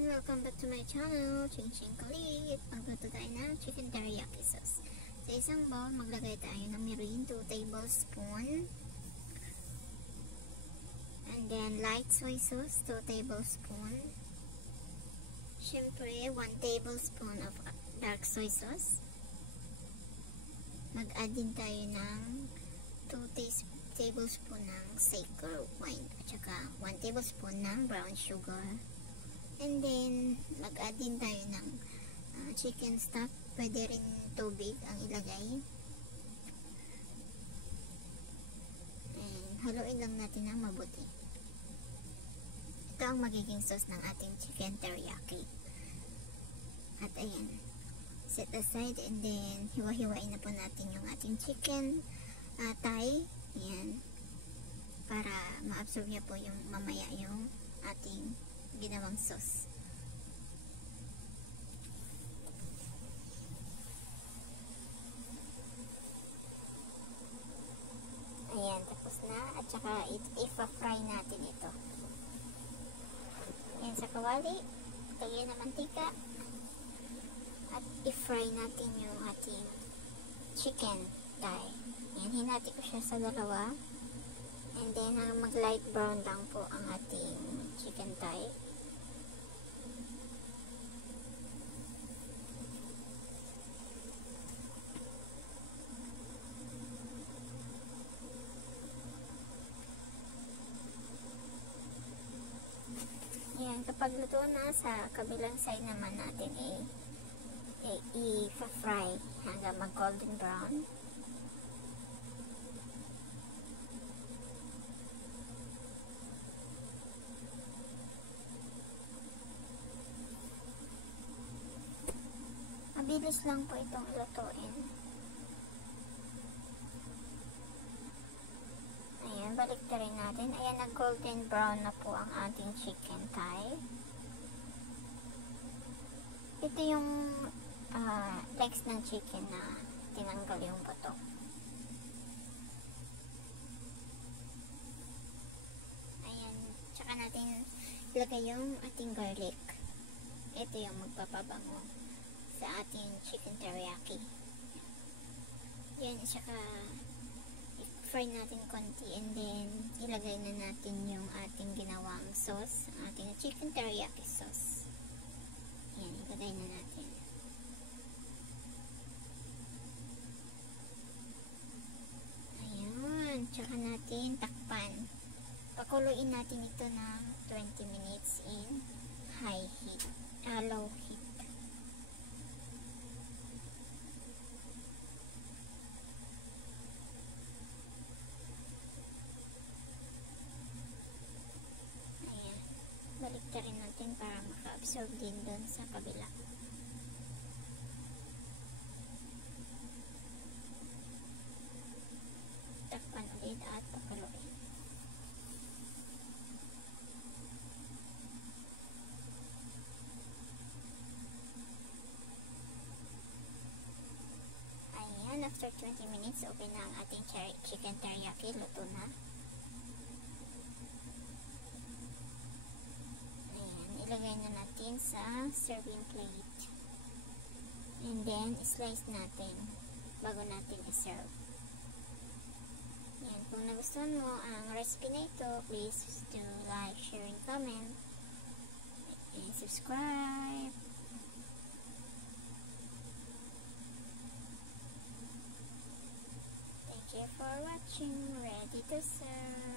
everyone! Welcome back to my channel, Ching Ching Kulit. Magluto tayo ng chicken teriyaki sauce. Sa isang bowl, maglagay tayo ng mirin, 2 tablespoon. And then light soy sauce, 2 tablespoon. Siyempre, 1 tablespoon of dark soy sauce. Mag-add din tayo ng 2 tablespoon ng Saker wine at saka 1 tablespoon ng brown sugar. And then mag-add din tayo ng chicken stock. Pwede rin tubig ang ilagay. And haluin lang natin ng mabuti. Ito ang magiging sauce ng ating chicken teriyaki. At ayan, set aside, and then hiwa-hiwain na po natin yung ating chicken thigh. Ayan, para ma-absorb niya po yung mamaya yung ating ginawang sauce. Ayan, tapos na. At saka i-fry natin ito. Ayan, sa kawali, lagyan ng mantika. At i-fry natin yung ating chicken thigh. Ayan, hinati ko siya sa dalawa. And then, mag-light brown lang po ang ating chicken thigh. Ayan, kapag luto na, sa kabilang side naman natin i-fry hanggang mag-golden brown. Mabilis lang po itong lutuin. Ayan, balik na rin natin. Ayan, nag-golden brown na po ang ating chicken thigh. Ito yung legs ng chicken na tinanggal yung buto. Ayan, tsaka natin ilagay yung ating garlic. Ito yung magpapabango sa ating chicken teriyaki. Yan, saka i-fry natin konti, and then ilagay na natin yung ating ginawang sauce, ating chicken teriyaki sauce. Yan, ilagay na natin. Ayan, tsaka natin takpan. Pakuluin natin ito ng 20 minutes in low heat. Balik na rin natin para maka-absorb din doon sa kabila. Takpan ulit at pakuloyin. Ayan, after 20 minutes, okay na ang ating chicken teriyaki. Luto na. Ilagay na natin sa serving plate. And then, slice natin bago natin i-serve. Yan. Kung nagustuhan mo ang recipe na ito, please do like, share, and comment. And subscribe. Thank you for watching. Ready to serve.